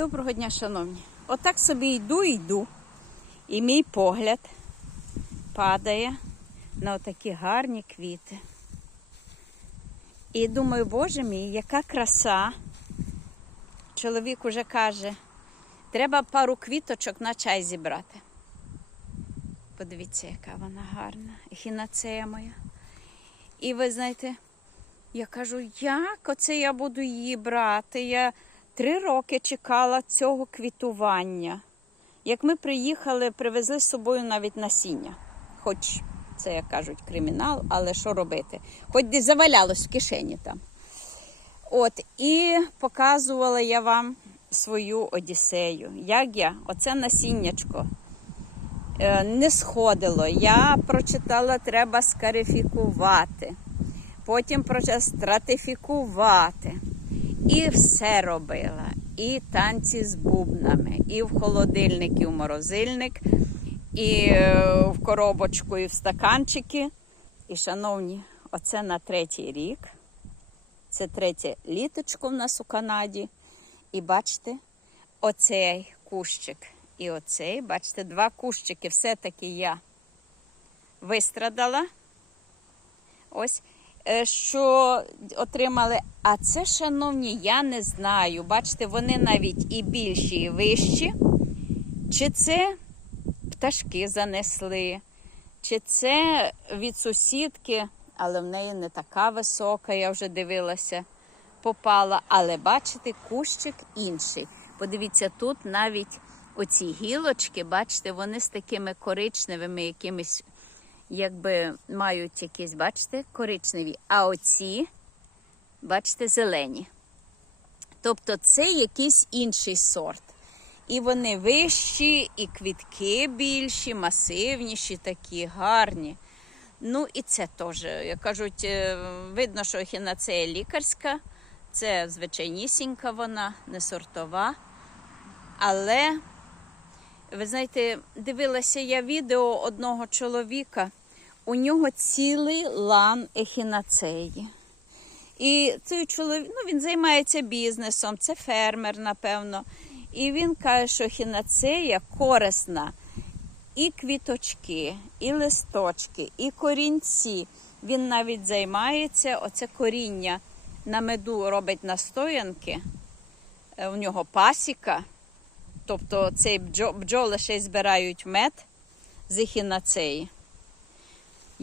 Доброго дня, шановні. Отак собі йду, йду. І мій погляд падає на отакі гарні квіти. І думаю, боже мій, яка краса. Чоловік уже каже, треба пару квіточок на чай зібрати. Подивіться, яка вона гарна. Ехінацея моя. І ви знаєте, я кажу, як оце я буду її брати? Я три роки чекала цього квітування. Як ми приїхали, привезли з собою навіть насіння. Хоч це, як кажуть, кримінал, але що робити? Хоч десь завалялось в кишені там. От, і показувала я вам свою Одіссею. Як я, оце насіннячко е, не сходило. Я прочитала, треба скарифікувати. Потім прочитала стратифікувати. І все робила. І танці з бубнами, і в холодильник, і в морозильник, і е, в коробочку, і в стаканчики. І, шановні, оце на третій рік. Це третє літочко в нас у Канаді. І бачите, оцей кущик і оцей, бачите, два кущики все-таки я вистрадала. Ось, що отримали. А це, шановні, я не знаю. Бачите, вони навіть і більші, і вищі. Чи це пташки занесли, чи це від сусідки, але в неї не така висока, я вже дивилася, попала. Але бачите, кущик інший. Подивіться, тут навіть оці гілочки, бачите, вони з такими коричневими якимись, якби мають якісь, бачите, коричневі. А оці, бачите, зелені. Тобто це якийсь інший сорт. І вони вищі, і квітки більші, масивніші, такі гарні. Ну і це теж, як кажуть, е, видно, що ехінацея лікарська, це звичайнісінька вона, не сортова. Але, ви знаєте, дивилася я відео одного чоловіка, у нього цілий лан ехінацеї. І цей чоловік, ну, він займається бізнесом, це фермер, напевно. І він каже, що хінацея корисна і квіточки, і листочки, і корінці. Він навіть займається оце коріння на меду робить настоянки. Е, У нього пасіка. Тобто цей бджо- бджоли ще й збирають мед з ехінацеї.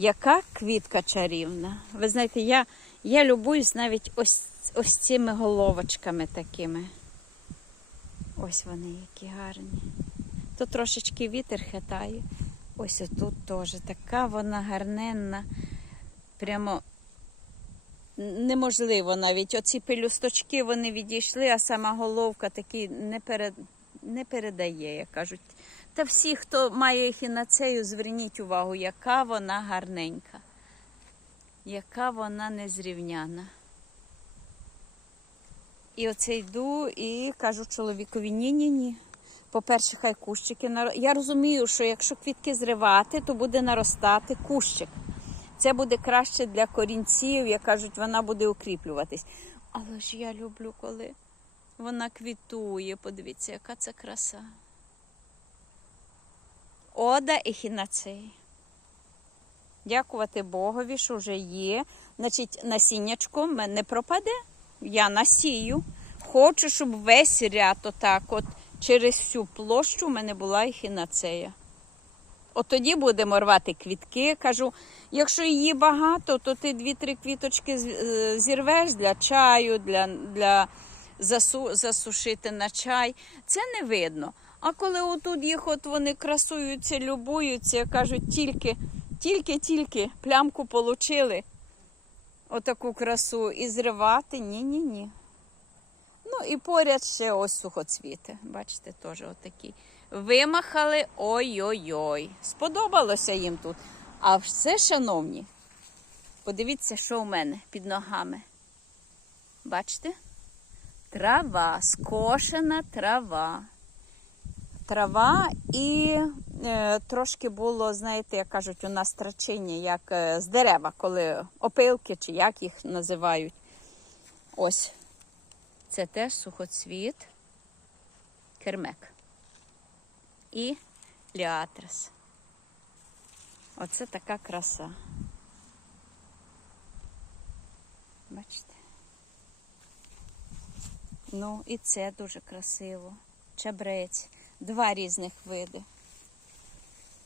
Яка квітка чарівна. Ви знаєте, я, я любуюсь навіть ось, ось цими головочками такими. Ось вони які гарні. Тут трошечки вітер хитає. Ось отут теж така вона гарненна. Прямо неможливо навіть. Оці пелюсточки вони відійшли, а сама головка такі не, перед... не передає, як кажуть. Та всі, хто має ехінацею, зверніть увагу, яка вона гарненька, яка вона незрівняна. І оце йду і кажу чоловікові: ні-ні-ні. По-перше, хай кущики наро- Я розумію, що якщо квітки зривати, то буде наростати кущик. Це буде краще для корінців, як кажуть, вона буде укріплюватись. Але ж я люблю, коли вона квітує. Подивіться, яка це краса. Ода ехінацеї. Дякувати Богові, що вже є. Значить, насіннячко в мене не пропаде. Я насію. Хочу, щоб весь ряд отак от через всю площу в мене була ехінацея. От тоді будемо рвати квітки. Кажу, якщо її багато, то ти дві-три квіточки е, зірвеш для чаю, для, для засу, засушити на чай. Це не видно. А коли отут їх от вони красуються, любуються, кажуть, тільки, тільки, тільки плямку получили, отаку красу, і зривати ні-ні-ні. Ну і поряд ще ось сухоцвіти. Бачите, теж отакі. Вимахали ой-ой-ой. Сподобалося їм тут. А все, шановні, подивіться, що у мене під ногами. Бачите? Трава, скошена трава. Трава і е, трошки було, знаєте, як кажуть, у нас трачення, як е, з дерева, коли опилки чи як їх називають. Ось. Це теж сухоцвіт. кермек. І ліатрес. Оце така краса. Бачите? Ну, і це дуже красиво. Чабрець. Два різних види.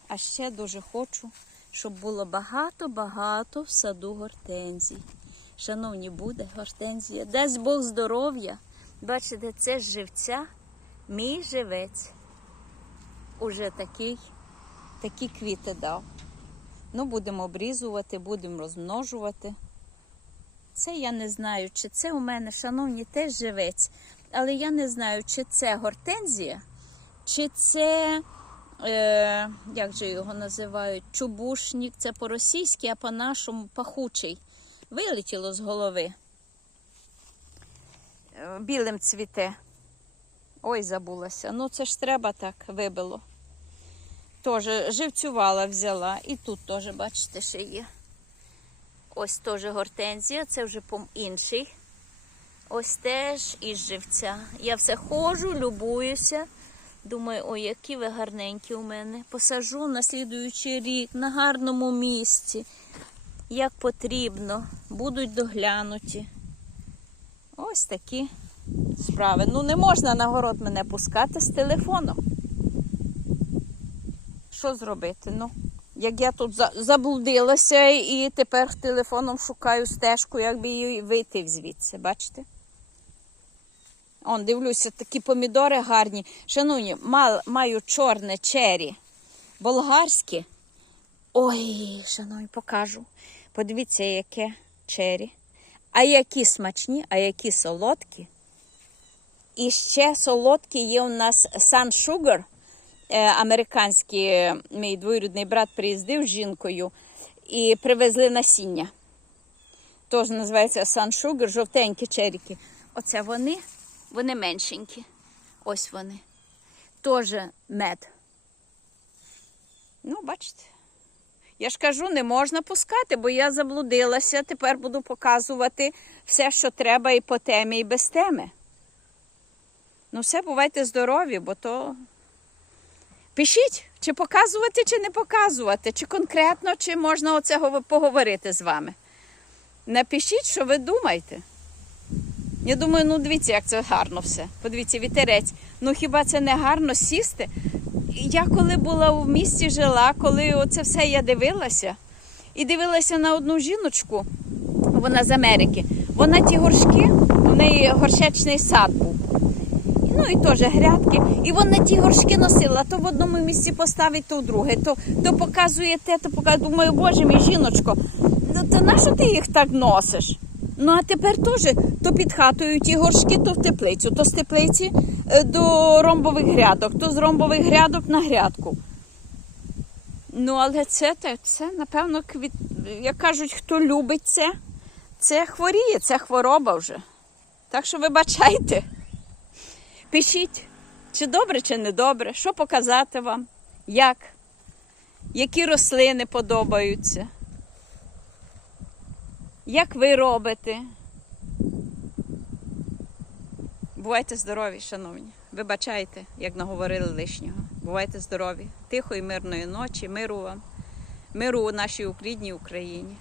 А ще дуже хочу, щоб було багато-багато в саду гортензій. Шановні, буде гортензія. Дасть Бог здоров'я. Бачите, це живця, мій живець. Уже такий, такі квіти дав. Ну, будемо обрізувати, будемо розмножувати. Це я не знаю, чи це у мене, шановні, теж живець. Але я не знаю, чи це гортензія, чи це, е, як же його називають, чубушник, це по-російськи, а по-нашому пахучий. Вилетіло з голови. Е, Білим цвіте. Ой, забулася. Ну, це ж треба так вибило. Теж живцювала, взяла. І тут теж, бачите, ще є. Ось теж гортензія, це вже інший. Ось теж із живця. Я все ходжу, любуюся. Думаю, ой, які ви гарненькі у мене. Посажу на слідуючий рік на гарному місці. Як потрібно, будуть доглянуті. Ось такі справи. Ну, не можна на город мене пускати з телефоном. Що зробити? Ну, як я тут заблудилася і тепер телефоном шукаю стежку, як би її вийти звідси, бачите? Он, дивлюся, такі помідори гарні. Шановні, маю чорне чері, болгарське. Ой, шановні, покажу. Подивіться, яке чері. А які смачні, а які солодкі. І ще солодкі є у нас Sun Sugar. Е, Американський мій двоюрідний брат приїздив з жінкою і привезли насіння. Тож називається Sun Sugar, жовтенькі черіки. Оце вони, вони меншенькі. Ось вони. Теж мед. Ну, бачите. Я ж кажу, не можна пускати, бо я заблудилася. Тепер буду показувати все, що треба і по темі, і без теми. Ну, все, бувайте здорові, бо то. Пишіть, чи показувати, чи не показувати, чи конкретно, чи можна оце поговорити з вами. Напишіть, що ви думаєте. Я думаю, ну дивіться, як це гарно все. Подивіться, вітерець. Ну хіба це не гарно сісти? Я коли була в місті жила, коли оце все я дивилася, і дивилася на одну жіночку, вона з Америки. Вона ті горшки, в неї горшечний сад був. Ну і теж грядки. І вона ті горшки носила, то в одному місці поставить, то в друге, то, то показує те, то показує. Думаю, боже мій жіночко, ну то нащо ти їх так носиш? Ну а тепер теж то під хатою ті горшки, то в теплицю, то з теплиці е, до ромбових грядок, то з ромбових грядок на грядку. Ну, але це, це напевно, квіт... як кажуть, хто любить це, це хворіє, це хвороба вже. Так що вибачайте. Пишіть, чи добре, чи не добре, що показати вам, як, які рослини подобаються, як ви робите. Бувайте здорові, шановні. Вибачайте, як наговорили лишнього. Бувайте здорові, тихої, мирної ночі, миру вам, миру у нашій рідній Україні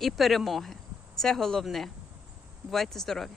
і перемоги. Це головне. Бувайте здорові.